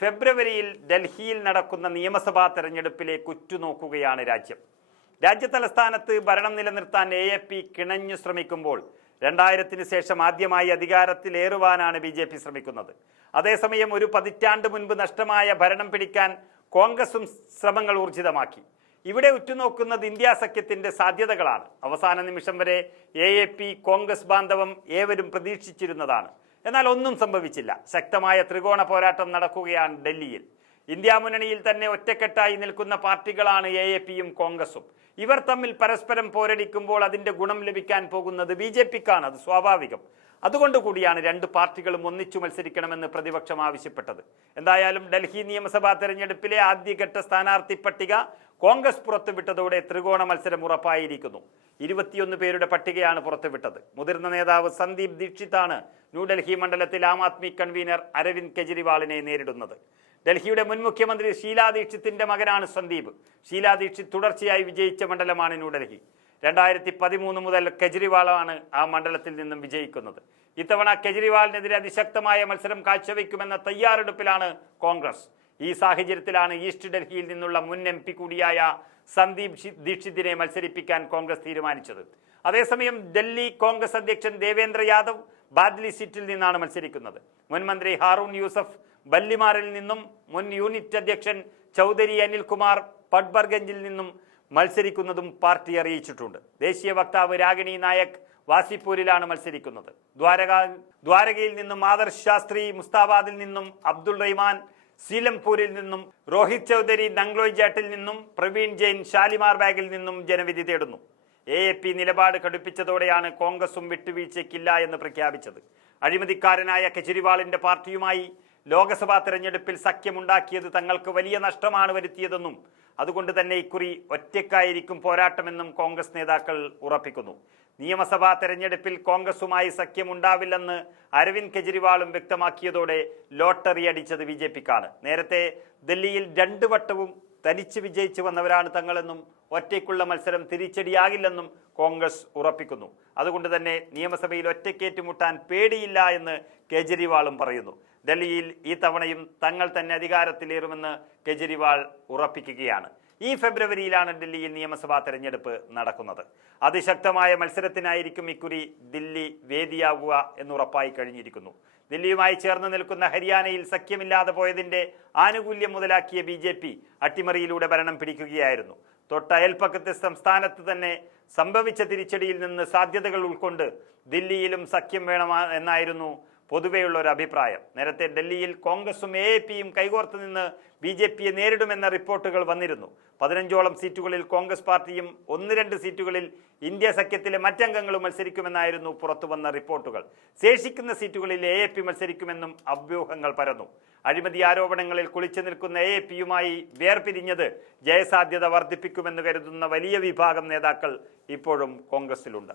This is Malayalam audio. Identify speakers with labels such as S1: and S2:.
S1: ഫെബ്രുവരിയിൽ ഡൽഹിയിൽ നടക്കുന്ന നിയമസഭാ തെരഞ്ഞെടുപ്പിലേക്ക് ഉറ്റുനോക്കുകയാണ് രാജ്യം. രാജ്യതലസ്ഥാനത്ത് ഭരണം നിലനിർത്താൻ എ എ പി കിണഞ്ഞു ശ്രമിക്കുമ്പോൾ രണ്ടായിരത്തിന് ശേഷം ആദ്യമായി അധികാരത്തിലേറുവാനാണ് ബി ജെ പി ശ്രമിക്കുന്നത്. അതേസമയം ഒരു പതിറ്റാണ്ട് മുൻപ് നഷ്ടമായ ഭരണം പിടിക്കാൻ കോൺഗ്രസും ശ്രമങ്ങൾ ഊർജിതമാക്കി. ഇവിടെ ഉറ്റുനോക്കുന്നത് ഇന്ത്യ സഖ്യത്തിന്റെ സാധ്യതകളാണ്. അവസാന നിമിഷം വരെ എ എ പി കോൺഗ്രസ് ബാന്ധവം ഏവരും പ്രതീക്ഷിച്ചിരുന്നതാണ്. എന്നാൽ ഒന്നും സംഭവിച്ചില്ല. ശക്തമായ ത്രികോണ പോരാട്ടം നടക്കുകയാണ് ഡൽഹിയിൽ. ഇന്ത്യ മുന്നണിയിൽ തന്നെ ഒറ്റക്കെട്ടായി നിൽക്കുന്ന പാർട്ടികളാണ് എ എ പിയും കോൺഗ്രസും. ഇവർ തമ്മിൽ പരസ്പരം പോരടിക്കുമ്പോൾ അതിന്റെ ഗുണം ലഭിക്കാൻ പോകുന്നത് ബി ജെ പിക്കാണ്. അത് സ്വാഭാവികം. അതുകൊണ്ട് കൂടിയാണ് രണ്ട് പാർട്ടികളും ഒന്നിച്ചു മത്സരിക്കണമെന്ന് പ്രതിപക്ഷം ആവശ്യപ്പെട്ടത്. എന്തായാലും ഡൽഹി നിയമസഭാ തെരഞ്ഞെടുപ്പിലെ ആദ്യഘട്ട സ്ഥാനാർത്ഥി പട്ടിക കോൺഗ്രസ് പുറത്തുവിട്ടതോടെ ത്രികോണ മത്സരം ഉറപ്പായിരിക്കുന്നു. ഇരുപത്തിയൊന്ന് പേരുടെ പട്ടികയാണ് പുറത്തുവിട്ടത്. മുതിർന്ന നേതാവ് സന്ദീപ് ദീക്ഷിതാണ് ന്യൂഡൽഹി മണ്ഡലത്തിൽ ആം ആദ്മി കൺവീനർ അരവിന്ദ് കെജ്രിവാളിനെ നേരിടുന്നത്. ഡൽഹിയുടെ മുൻ മുഖ്യമന്ത്രി ഷീലാ ദീക്ഷിത്തിന്റെ മകനാണ് സന്ദീപ്. ഷീലാ ദീക്ഷിത് തുടർച്ചയായി വിജയിച്ച മണ്ഡലമാണ് ന്യൂഡൽഹി. രണ്ടായിരത്തി പതിമൂന്ന് മുതൽ കെജ്രിവാളാണ് ആ മണ്ഡലത്തിൽ നിന്നും വിജയിക്കുന്നത്. ഇത്തവണ കെജ്രിവാളിനെതിരെ അതിശക്തമായ മത്സരം കാഴ്ചവെക്കുമെന്ന തയ്യാറെടുപ്പിലാണ് കോൺഗ്രസ്. ഈ സാഹചര്യത്തിലാണ് ഈസ്റ്റ് ഡൽഹിയിൽ നിന്നുള്ള മുൻ എം പി കൂടിയായ സന്ദീപ് ദീക്ഷിതിനെ മത്സരിപ്പിക്കാൻ കോൺഗ്രസ് തീരുമാനിച്ചത്. അതേസമയം ഡൽഹി കോൺഗ്രസ് അധ്യക്ഷൻ ദേവേന്ദ്ര യാദവ് ബാദ്ലി സീറ്റിൽ നിന്നാണ് മത്സരിക്കുന്നത്. മുൻ മന്ത്രി ഹാറൂൺ യൂസഫ് ബല്ലിമാറിൽ നിന്നും മുൻ യൂണിറ്റ് അധ്യക്ഷൻ ചൗധരി അനിൽകുമാർ പട്ബർഗഞ്ചിൽ നിന്നും മത്സരിക്കുന്നതും പാർട്ടി അറിയിച്ചിട്ടുണ്ട്. ദേശീയ വക്താവ് രാഗിണി നായക് വാസിപ്പൂരിലാണ് മത്സരിക്കുന്നത്. ദ്വാരക ദ്വാരകയിൽ നിന്നും ആദർശ് ശാസ്ത്രി മുസ്താബാദിൽ നിന്നും അബ്ദുൾ റഹ്മാൻ സീലംപൂരിൽ നിന്നും രോഹിത് ചൗധരി നംഗ്ലോയ് ജാട്ടിൽ നിന്നും പ്രവീൺ ജെയിൻ ഷാലിമാർ ബാഗിൽ നിന്നും ജനവിധി തേടുന്നു. എ എ പി നിലപാട് കടുപ്പിച്ചതോടെയാണ് കോൺഗ്രസും വിട്ടുവീഴ്ചയ്ക്കില്ല എന്ന് പ്രഖ്യാപിച്ചത്. അഴിമതിക്കാരനായ കെജ്രിവാളിന്റെ പാർട്ടിയുമായി ലോക്സഭാ തെരഞ്ഞെടുപ്പിൽ സഖ്യമുണ്ടാക്കിയത് തങ്ങൾക്ക് വലിയ നഷ്ടമാണ് വരുത്തിയതെന്നും അതുകൊണ്ട് തന്നെ ഇക്കുറി ഒറ്റയ്ക്കായിരിക്കും പോരാട്ടമെന്നും കോൺഗ്രസ് നേതാക്കൾ ഉറപ്പിക്കുന്നു. നിയമസഭാ തെരഞ്ഞെടുപ്പിൽ കോൺഗ്രസുമായി സഖ്യമുണ്ടാവില്ലെന്ന് അരവിന്ദ് കെജ്രിവാളും വ്യക്തമാക്കിയതോടെ ലോട്ടറി അടിച്ചത് ബി നേരത്തെ ഡൽഹിയിൽ രണ്ടു വട്ടവും തനിച്ച് വിജയിച്ചു വന്നവരാണ് തങ്ങളെന്നും ഒറ്റയ്ക്കുള്ള മത്സരം തിരിച്ചടിയാകില്ലെന്നും കോൺഗ്രസ് ഉറപ്പിക്കുന്നു. അതുകൊണ്ട് തന്നെ നിയമസഭയിൽ ഒറ്റയ്ക്കേറ്റുമുട്ടാൻ പേടിയില്ല എന്ന് കേജ്രിവാളും പറയുന്നു. ഡൽഹിയിൽ ഈ തവണയും തങ്ങൾ തന്നെ അധികാരത്തിലേറുമെന്ന് കെജ്രിവാൾ ഉറപ്പിക്കുകയാണ്. ഈ ഫെബ്രുവരിയിലാണ് ഡൽഹിയിൽ നിയമസഭാ തെരഞ്ഞെടുപ്പ് നടക്കുന്നത്. അതിശക്തമായ മത്സരത്തിനായിരിക്കും ഇക്കുറി ദില്ലി വേദിയാകുക എന്നുറപ്പായി കഴിഞ്ഞിരിക്കുന്നു. ദില്ലിയുമായി ചേർന്ന് നിൽക്കുന്ന ഹരിയാനയിൽ സഖ്യമില്ലാതെ പോയതിന്റെ ആനുകൂല്യം മുതലാക്കിയ ബി അട്ടിമറിയിലൂടെ ഭരണം പിടിക്കുകയായിരുന്നു. തൊട്ട അയൽപ്പക്കത്തെ സംസ്ഥാനത്ത് തന്നെ സംഭവിച്ച തിരിച്ചടിയിൽ നിന്ന് സാധ്യതകൾ ഉൾക്കൊണ്ട് ദില്ലിയിലും സഖ്യം വേണമാ എന്നായിരുന്നു പൊതുവെയുള്ള ഒരു അഭിപ്രായം. നേരത്തെ ഡൽഹിയിൽ കോൺഗ്രസും എ പിയും കൈകോർത്ത് നിന്ന് ബി ജെ പിയെ നേരിടുമെന്ന റിപ്പോർട്ടുകൾ വന്നിരുന്നു. പതിനഞ്ചോളം സീറ്റുകളിൽ കോൺഗ്രസ് പാർട്ടിയും ഒന്ന് രണ്ട് സീറ്റുകളിൽ ഇന്ത്യ സഖ്യത്തിലെ മറ്റംഗങ്ങളും മത്സരിക്കുമെന്നായിരുന്നു പുറത്തു വന്ന റിപ്പോർട്ടുകൾ. ശേഷിക്കുന്ന സീറ്റുകളിൽ എ മത്സരിക്കുമെന്നും അഭ്യൂഹങ്ങൾ പരന്നു. അഴിമതി ആരോപണങ്ങളിൽ കുളിച്ചു നിൽക്കുന്ന എ പിയുമായി വേർപിരിഞ്ഞത് ജയസാധ്യത വർദ്ധിപ്പിക്കുമെന്ന് കരുതുന്ന വലിയ വിഭാഗം നേതാക്കൾ ഇപ്പോഴും കോൺഗ്രസിലുണ്ട്.